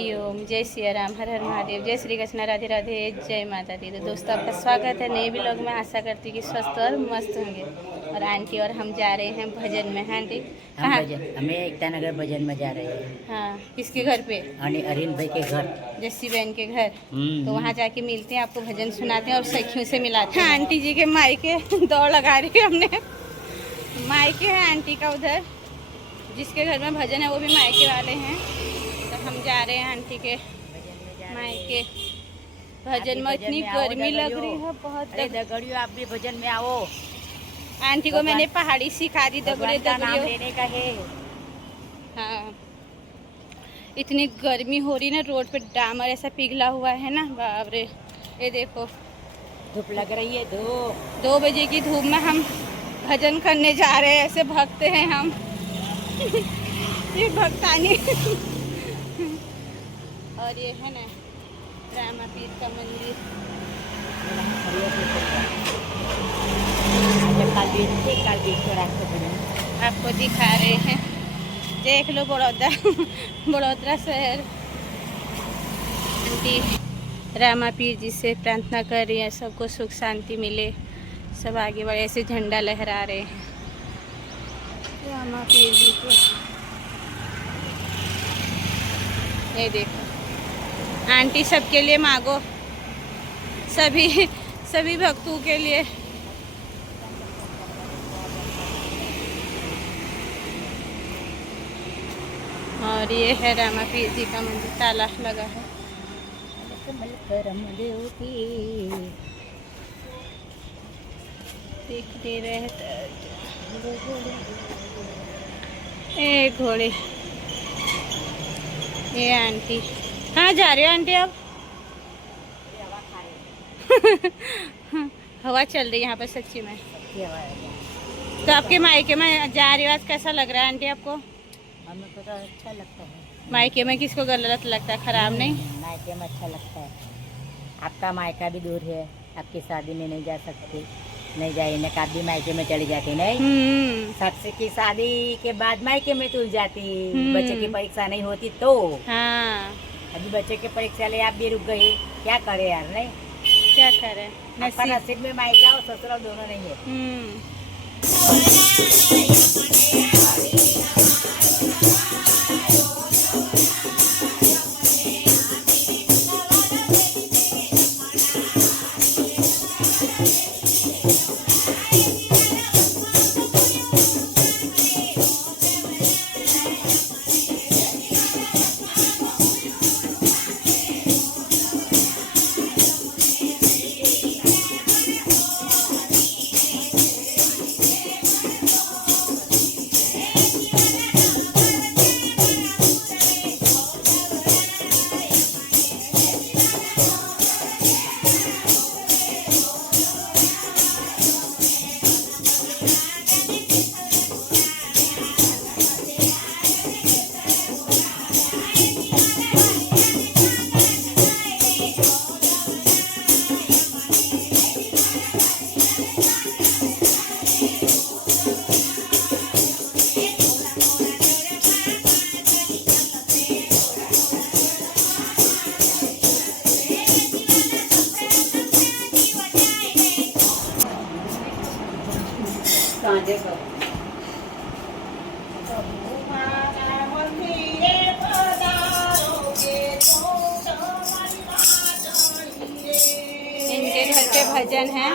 ओम जय सिया राम, हर हर महादेव, जय श्री कृष्ण, राधे राधे, जय माता दी। तो दोस्तों आपका स्वागत है नए व्लॉग में। आशा करती हूँ कि स्वस्थ और मस्त होंगे। और आंटी और हम जा रहे हैं भजन में। हाँ आंटी, कहाँ? हमें एकता नगर भजन में जा रहे हैं। हाँ, किसके घर पे? अरिन भाई के घर, जस्सी बहन के घर। तो वहाँ जाके मिलते हैं, आपको भजन सुनाते हैं और सखियों से मिलाते हैं। हाँ, आंटी जी के मायके दौड़ लगा रही है हमने। मायके है आंटी का उधर, जिसके घर में भजन है वो भी मायके वाले हैं। तो हम जा रहे हैं आंटी के मायके भजन में। इतनी गर्मी लग रही है बहुत। दगड़ियो आप भी भजन में आओ। आंटी को मैंने पहाड़ी सिखा दी, दगड़ियो लेने का है। हाँ, इतनी गर्मी हो रही ना, रोड पे डामर ऐसा पिघला हुआ है ना, बाप रे। ये देखो धूप लग रही है, धूप 2 बजे की धूप में हम भजन करने जा रहे हैं। ऐसे भक्त हैं हम। ये भक्तानी। और ये है ना रामा पीर का मंदिर। आपको दिखा रहे हैं, देख लो बड़ौदा शहर। आंटी रामा पीर जी से प्रार्थना कर रही है, सबको सुख शांति मिले, सब आगे बढ़े। ऐसे झंडा लहरा रहे हैं रामा पीर जी को। ये देखो आंटी, सबके लिए मांगो, सभी भक्तों के लिए। और ये है रामा पीर जी का मंदिर, ताला लगा है। देखते रहता ए घोड़े। ये आंटी कहाँ जा रहे हो आंटी आप? हवा चल रही है यहाँ पर सच्ची में। तो आपके मायके में जा रही हो आज, कैसा लग रहा है आंटी आपको? हमें तो अच्छा लगता है। मायके में किसको गलत लगता है? खराब नहीं, मायके में अच्छा लगता है। आपका मायका भी दूर है, आपकी शादी में नहीं जा सकती, नहीं जाए आप भी मायके में चली जाती। नहीं, सबसे की शादी के बाद मायके में तुल जाती। बच्चे की परीक्षा नहीं होती तो। हाँ, अभी बच्चे की परीक्षा ले आप भी रुक गई, क्या करे यार। नहीं, क्या करे, नसीब में मायका और ससुराल दोनों नहीं है। इनके घर पे भजन है।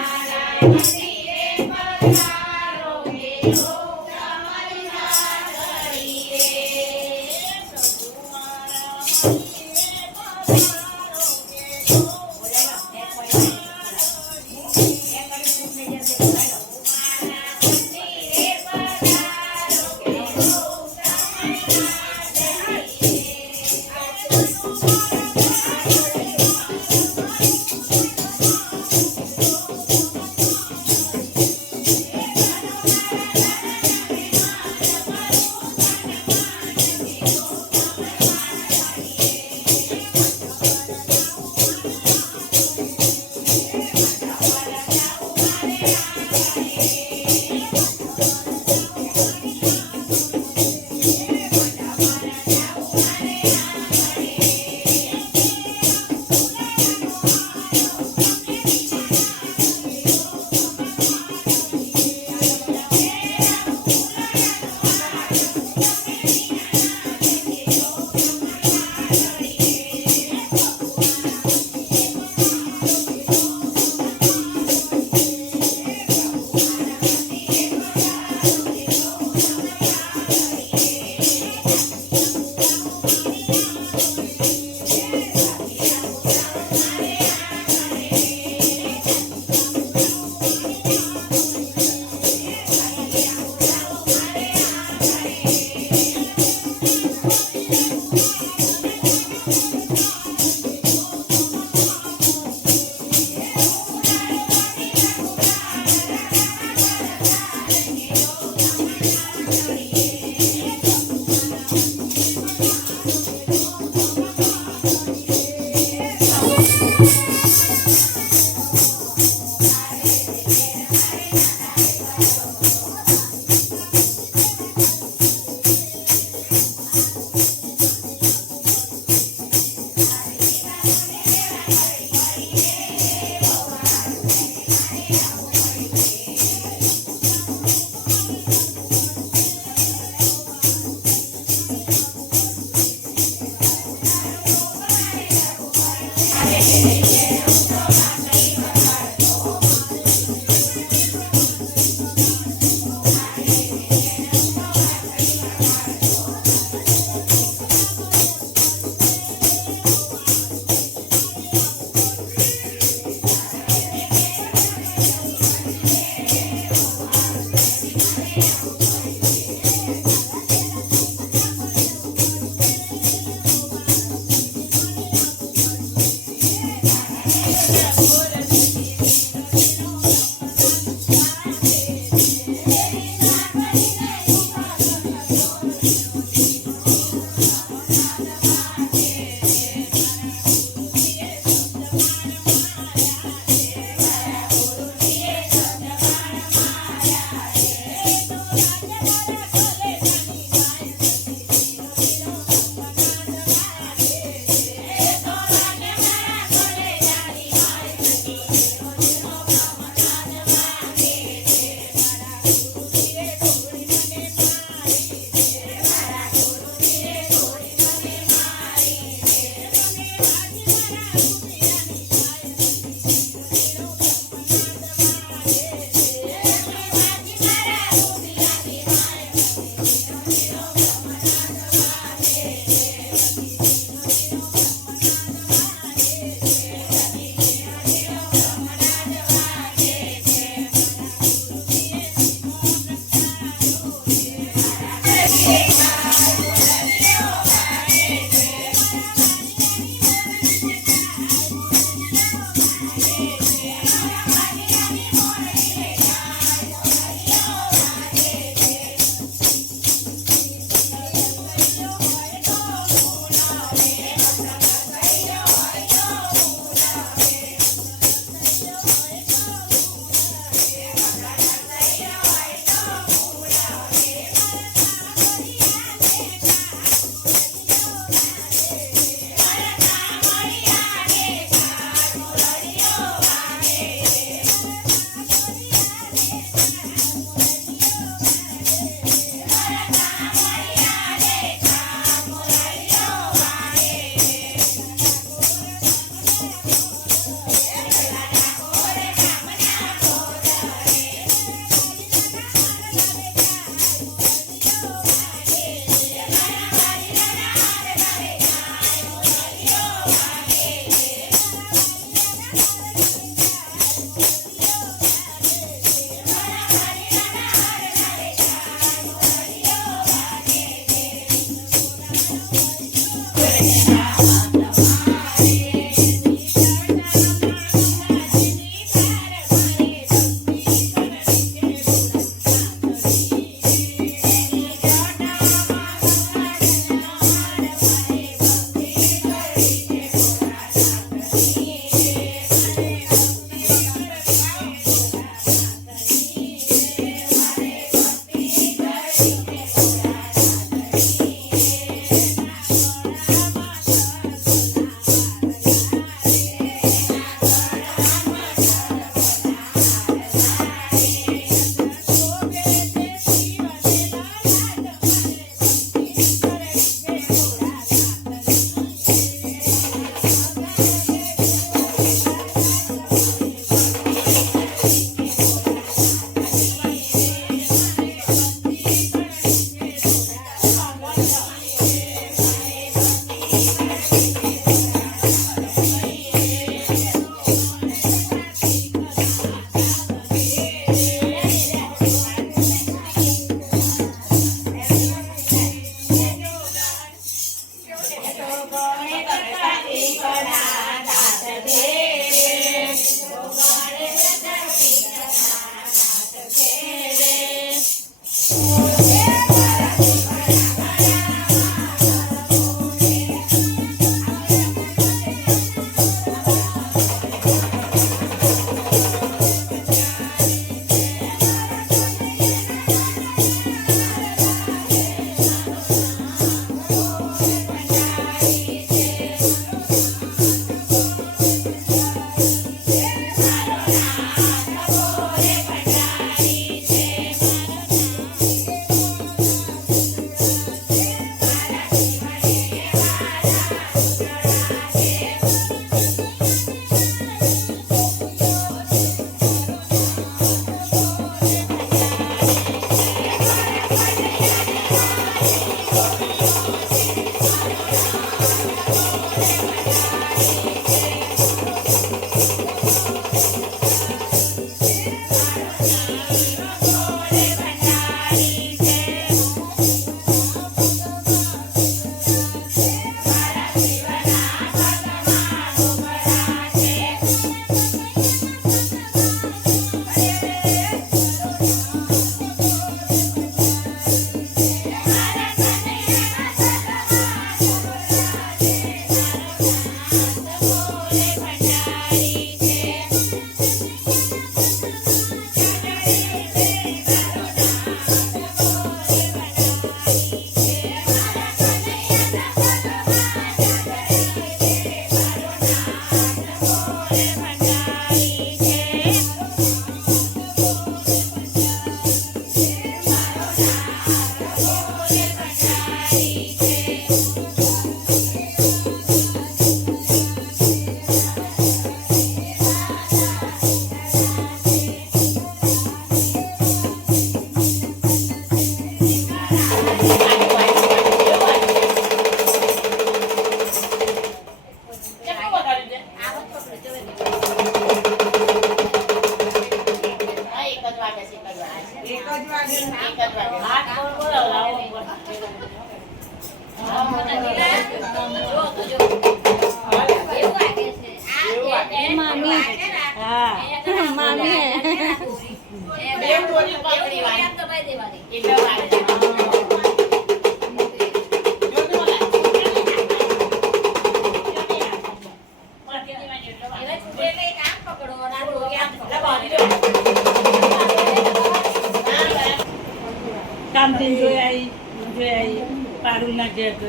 આડું નાખજે તો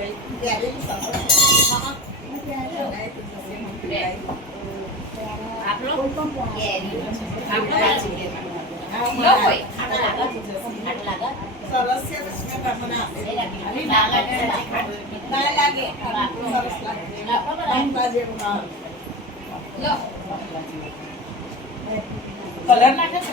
આપલો કલર નાખે છે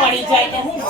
પડી જાય તો હું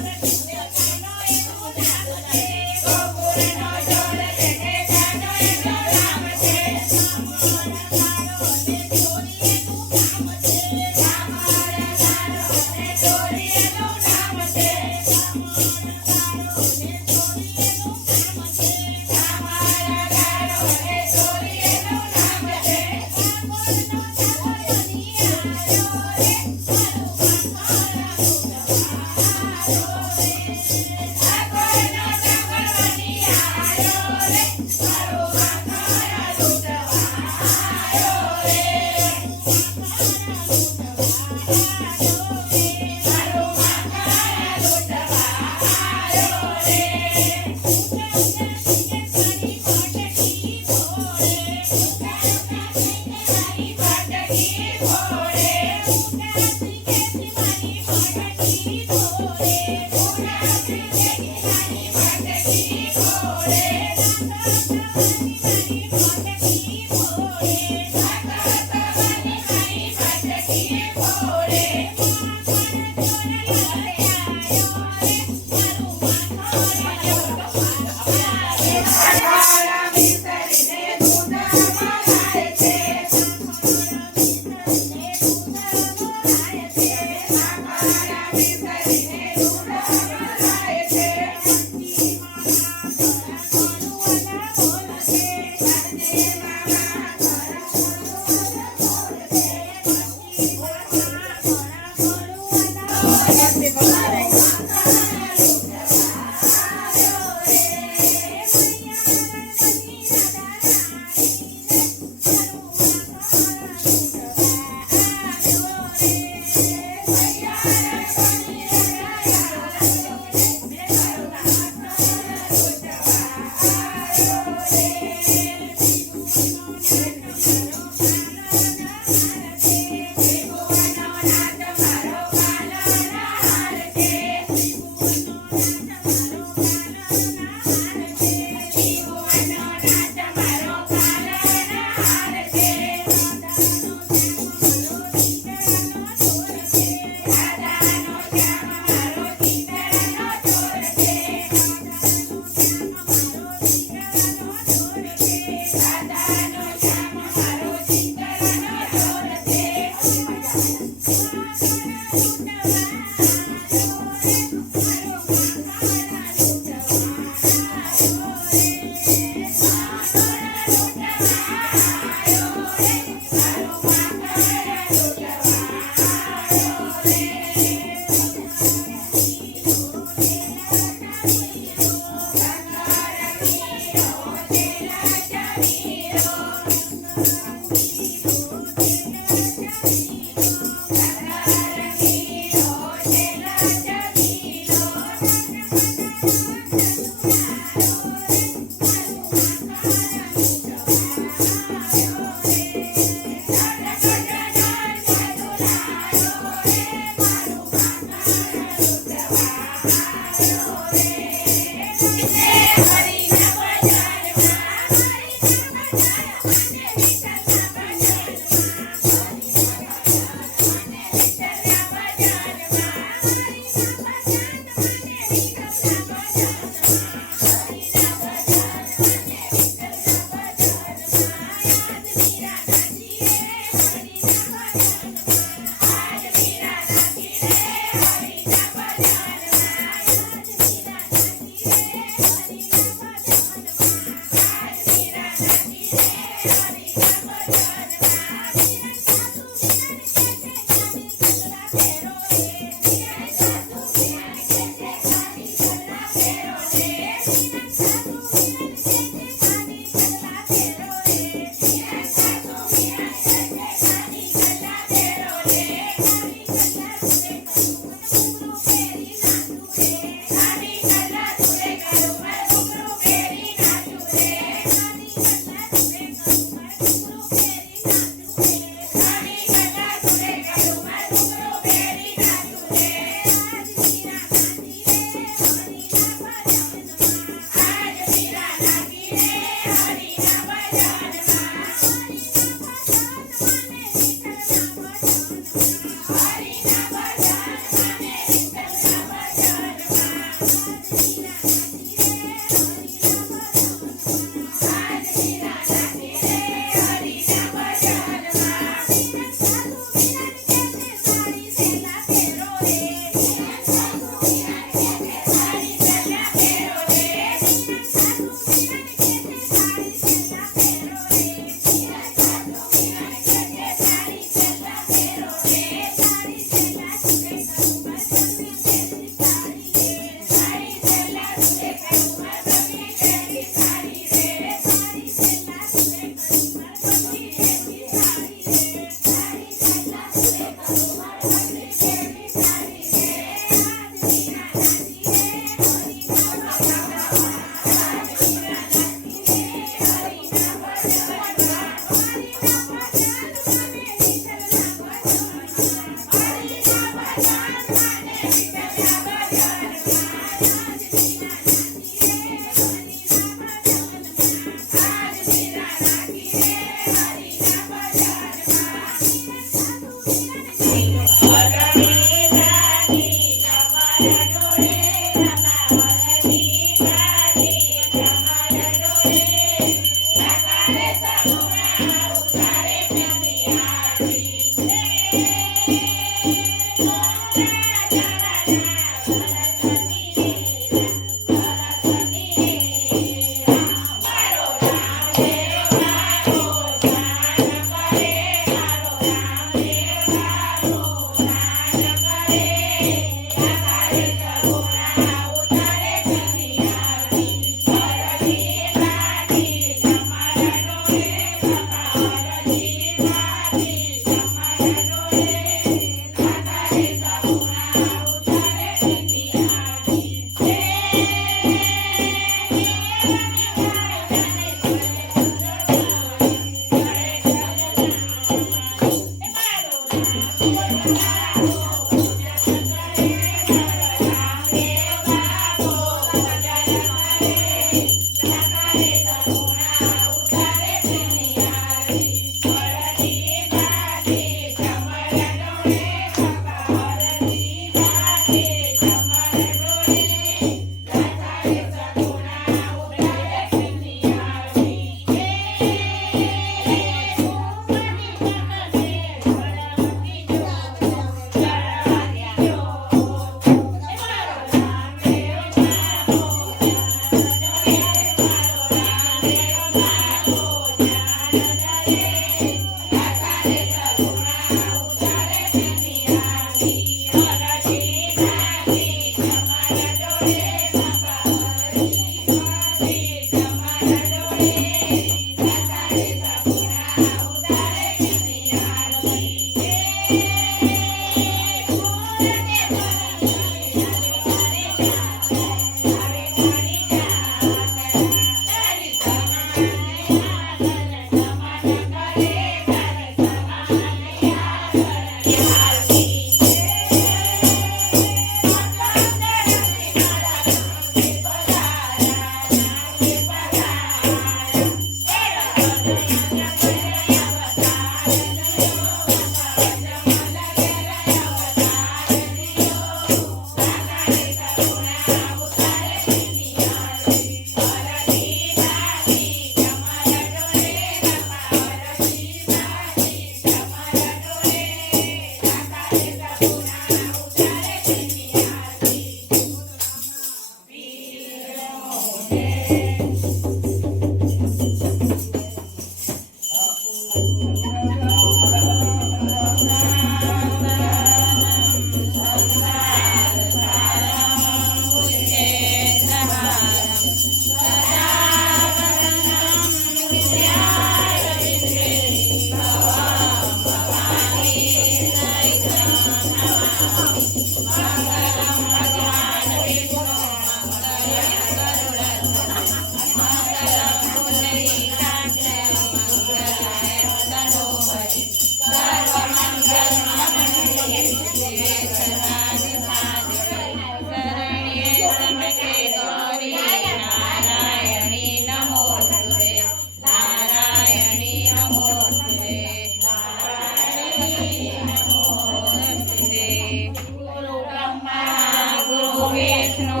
विष्णु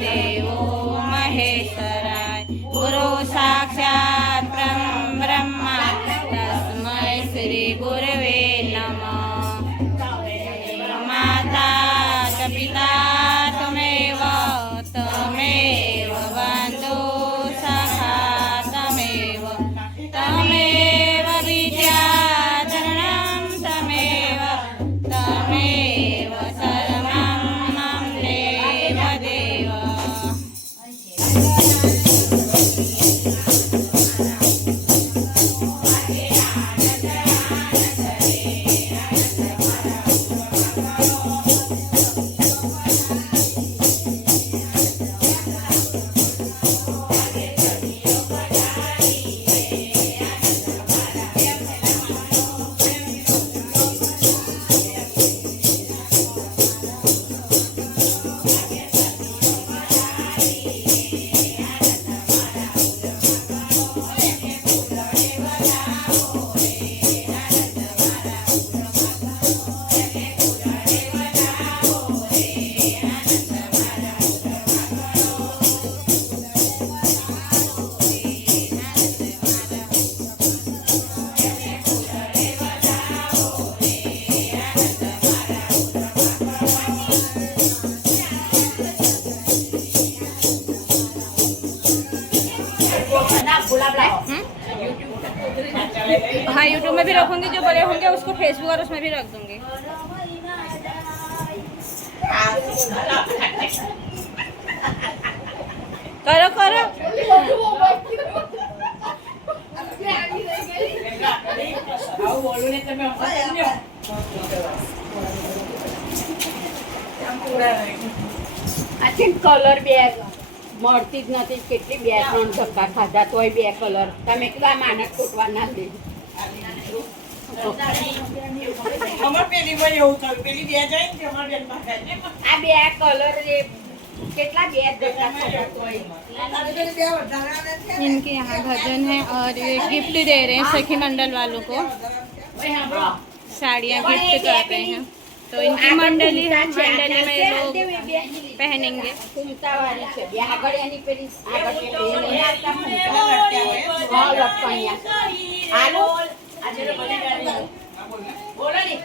देवो महेश्वराय गुरु साक्षात् परं ब्रह्म तस्मै श्री गुरवे नमः। माता च पिता त्वमेव त्वमेव बन्धु सखा त्वमेव त्वमेव विद्याधरणं त्वमेव त्वमेव सर्वं मम देवदेव। हाँ, यूट्यूब में भी रखूंगी, जो बड़े होंगे उसको फेसबुक और उसमें भी रख दूंगी। करो करो। કલર બે મળતી જ નથી, કેટલી 2-3 ધક્કા ખાધા તોય 2 કલર. તમે કેવા માનક તૂટવા ના દે. આ 2 કલર એ કેટલા બે ધક્કા ખાધા તોય इनके यहाँ भजन है और ये गिफ्ट दे रहे हैं सखी मंडल वालों को, साड़ियाँ गिफ्ट कर रहे हैं। तो इनकी मंडली है, मंडली में ये लोग पहनेंगे। ઘૂમતા વાળી છે બે આગળ એની પેલી આગળ પેલી હા લપકણિયા હાલો બોલો ને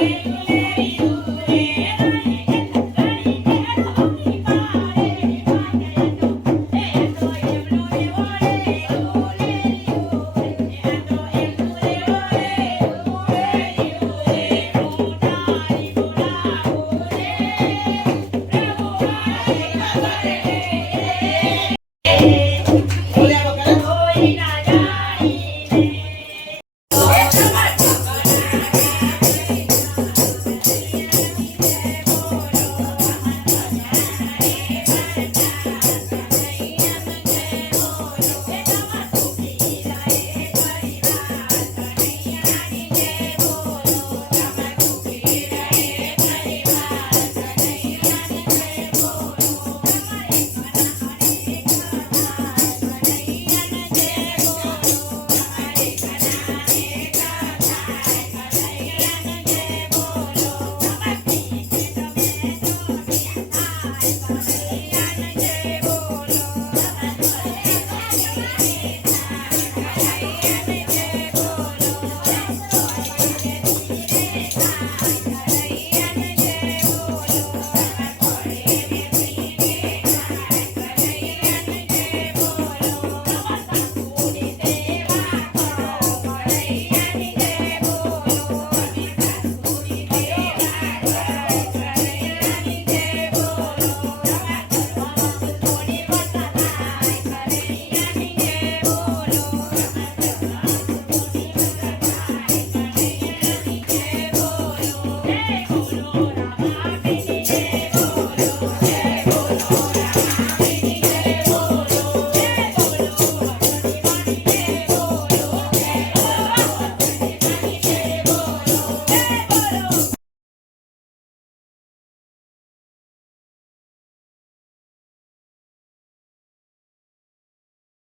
Thank you.